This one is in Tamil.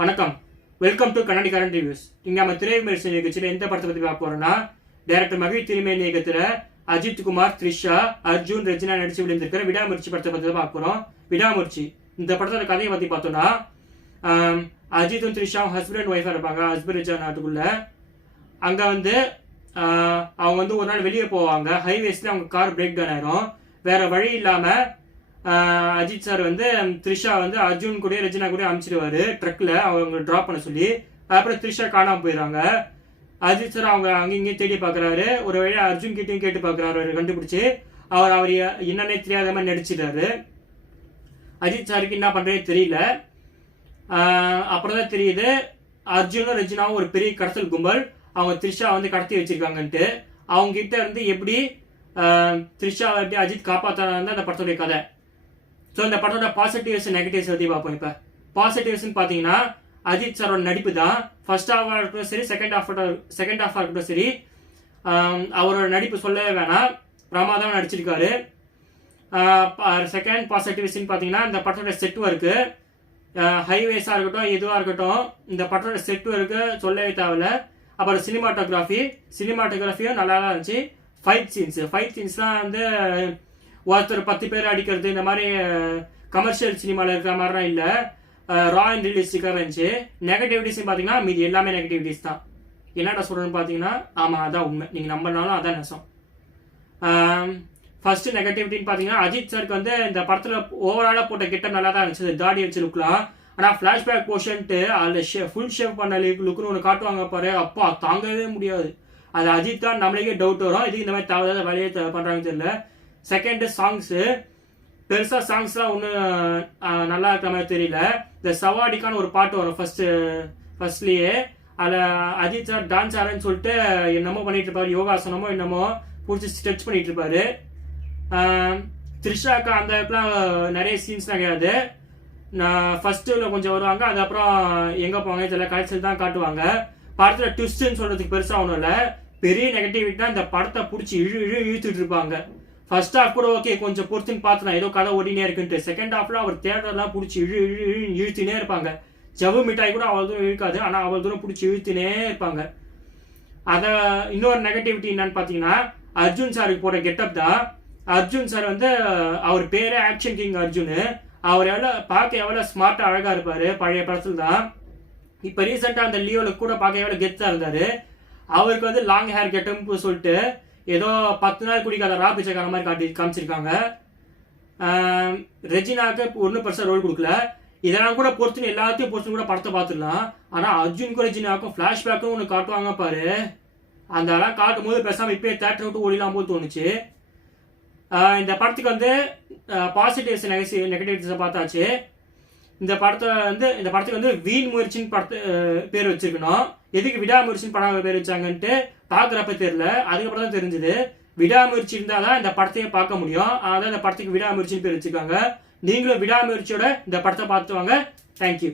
வணக்கம், வெல்கம் டு கண்ணாடி கரண்ட் ரிவ்யூஸ். இங்க நம்ம திரைவிமர்சன நிகழ்ச்சியில் எந்த படத்தை பத்தி பார்க்க போறோம்னா, டைரக்டர் மகிழ் திருமேனி இயக்கத்துல அஜித் குமார், த்ரிஷா, அர்ஜுன், ரெஜினா நடிச்சு வெளியிருக்கிற விடாமுயற்சி படத்தை பத்தி பார்க்க போறோம். விடாமுயற்சி இந்த படத்தோட கதையை பத்தி பார்த்தோம்னா, அஜித்தும் த்ரிஷாவும் ஹஸ்பண்ட் அண்ட் ஒய்ஃபா இருப்பாங்க ஹஸ்பண்ட் நாட்டுக்குள்ள. அங்க அவங்க ஒரு நாள் வெளியே போவாங்க. ஹைவேஸ்ல அவங்க கார் பிரேக் டவுன் ஆயிரும். வேற வழி இல்லாம அஜித் சார் த்ரிஷா அர்ஜுன் கூட ரெஜினா கூட அனுப்பிச்சிடுவாரு ட்ரக்ல அவங்க டிராப் பண்ண சொல்லி. அப்புறம் த்ரிஷா காணாம போயிடுறாங்க. அஜித் சார் அவங்க அங்கேயும் தேடி பாக்குறாரு. ஒரு வழியா அர்ஜுன் கிட்டையும் கேட்டு பாக்குறாரு. கண்டுபிடிச்சு அவர் என்னன்னே தெரியாத மாதிரி நடிச்சிட்டாரு. அஜித் சாருக்கு என்ன பண்றதே தெரியல. அப்புறம் தான் தெரியுது அர்ஜுனும் ரெஜினாவும் ஒரு பெரிய கடத்தல் கும்பல். அவங்க த்ரிஷா கடத்தி வச்சிருக்காங்கன்ட்டு. அவங்க கிட்ட இருந்து எப்படி த்ரிஷா எப்படி அஜித் காப்பாற்றாங்க அந்த படத்துடைய கதை. ஸோ இந்த படத்தோட பாசிட்டிவ்ஸ் நெகட்டிவ்ஸ் பற்றி பார்ப்போம். இப்போ பாசிட்டிவ்ஸ்ன்னு பார்த்தீங்கன்னா அஜித் சாரோட நடிப்பு தான். ஃபர்ஸ்ட் ஹாஃபாக இருக்கட்டும் சரி, செகண்ட் ஹாஃபாக இருக்கட்டும் சரி, அவரோட நடிப்பு சொல்லவே வேணாம், பிரமாதமாக நடிச்சிருக்காரு. செகண்ட் பாசிட்டிவ்ஸ்ன்னு பார்த்தீங்கன்னா இந்த படத்தோட செட் ஒர்க்கு, ஹைவேஸாக இருக்கட்டும் எதுவாக இருக்கட்டும், இந்த படத்தோட செட் ஒர்க்கு சொல்லவே தேவையில்ல. அப்புறம் சினிமாட்டோகிராஃபியும் நல்லா தான் இருந்துச்சு. ஃபைட் சீன்ஸ்லாம் ஒருத்தர் 10 பேர் அடிக்கிறது இந்த மாதிரி கமர்ஷியல் சினிமாவில் இருக்கிற மாதிரிலாம் இல்லை. ரா அண்ட் ரியலிஸ்டிக்காக இருந்துச்சு. நெகட்டிவிட்டிஸ் பார்த்தீங்கன்னா மீதி எல்லாமே நெகட்டிவிட்டிஸ் தான். என்னடா சொல்கிறேன்னு பார்த்தீங்கன்னா, ஆமாம் அதான் உண்மை, நீங்கள் நம்பினாலும் அதான் நெசம். ஃபர்ஸ்ட் நெகட்டிவிட்டின்னு பார்த்தீங்கன்னா அஜித் சாருக்கு இந்த படத்தில் ஓவராலாக போட்ட கெட்டப் நல்லா தான் இருந்துச்சு, தாடி அடிச்சு லுக்லாம். ஆனால் ஃப்ளாஷ்பேக் போர்ஷன்ட்டு அதில் ஃபுல் ஷேவ் பண்ண லுக்குன்னு ஒன்று காட்டுவாங்க பாரு, அப்பா தாங்கவே முடியாது. அது அஜித் தான் நம்மளுக்கே டவுட் வரும், இது இந்த மாதிரி தேவையான வேலையை பண்ணுறாங்கன்னு தெரியல. செகண்ட் சாங்ஸு, பெருசாக சாங்ஸ்லாம் ஒன்றும் நல்லா இருக்கிற மாதிரி தெரியல. இந்த சவாடிக்கான ஒரு பாட்டு வரும் ஃபர்ஸ்ட்லேயே. அதில் அஜித் சார் டான்ஸ் ஆடுன்னு சொல்லிட்டு என்னமோ பண்ணிட்டு இருப்பாரு, யோகாசனமோ என்னமோ பிடிச்சி ஸ்ட்ரெச் பண்ணிட்டு இருப்பாரு. த்ரிஷாக்கா அந்த இடத்துலாம் நிறைய சீன்ஸ்லாம் கிடையாது. ஃபர்ஸ்ட்டில் கொஞ்சம் வருவாங்க, அதுக்கப்புறம் எங்கே போவாங்க இதெல்லாம் கடைசியில் தான் காட்டுவாங்க. படத்தில் ட்விஸ்ட்னு சொல்கிறதுக்கு பெருசாக ஒன்றும் இல்லை. பெரிய நெகட்டிவிட்டினா இந்த படத்தை பிடிச்சி இழுத்துட்டு இருப்பாங்க. ஃபர்ஸ்ட் ஹாஃப் கூட ஓகே, கொஞ்சம் பொறுத்துன்னு பார்த்துலாம் ஏதோ கதை ஓடினே இருக்குன்ட்டு. செகண்ட் ஹாஃப்ல அவர் தேட்டர்லாம் பிடிச்சி இழுத்துனே இருப்பாங்க. ஜவ்வு மிட்டாய் கூட அவ்வளோ தூரம் இழுக்காது, ஆனால் அவ்வளோ தூரம் பிடிச்சி இழுத்துனே இருப்பாங்க. அதை இன்னொரு நெகட்டிவிட்டி என்னன்னு பார்த்தீங்கன்னா அர்ஜுன் சாருக்கு போட கெட்டப் தான். அர்ஜுன் சார் அவர் பேரே ஆக்ஷன் கிங் அர்ஜுனு. அவர் பார்க்க எவ்வளோ ஸ்மார்ட்டாக அழகாக இருப்பார் பழைய படத்தில் தான். இப்போ ரீசெண்டாக அந்த லியோவில் கூட பார்க்க எவ்வளோ கெத்தாக இருந்தார். அவருக்கு லாங் ஹேர் கெட்டப்னு சொல்லிட்டு ஏதோ 10 நாள் குடிக்காத ரா பிச்சைக்கார மாதிரி காமிச்சிருக்காங்க. ரெஜினாக்கு ஒன்றும் பெருசாக ரோல் கொடுக்கல. இதெல்லாம் கூட பொறுத்துன்னு எல்லாத்தையும் பொறுத்துன்னு கூட படத்தை பார்த்துடலாம். ஆனால் அர்ஜுனுக்கும் ரெஜினாக்கும் ஃப்ளாஷ்பேக்கும் ஒன்று காட்டுவாங்க பாரு, அதெல்லாம் காட்டும் போது பேசாமல் இப்பயே தேட்டர் விட்டு ஓடிலாம் போது தோணுச்சு. இந்த படத்துக்கு பாசிட்டிவ்ஸ் நெகட்டிவ்ஸை பார்த்தாச்சு. இந்த படத்துக்கு வீண் முயற்சின்னு பேர் வச்சிருக்கணும். எதுக்கு விடாமுயற்சின்னு படம் பேர் வச்சாங்கன்ட்டு பார்க்குறப்ப தெரியல, அதுக்கப்புறம் தான் தெரிஞ்சுது. விடாமுயற்சி இருந்தால் தான் இந்த படத்தையே பார்க்க முடியும். அதான் இந்த படத்துக்கு விடாமுயற்சின்னு பேர் வச்சிருக்காங்க. நீங்களும் விடாமுயற்சியோட இந்த படத்தை பார்த்து வாங்க. தேங்க்யூ.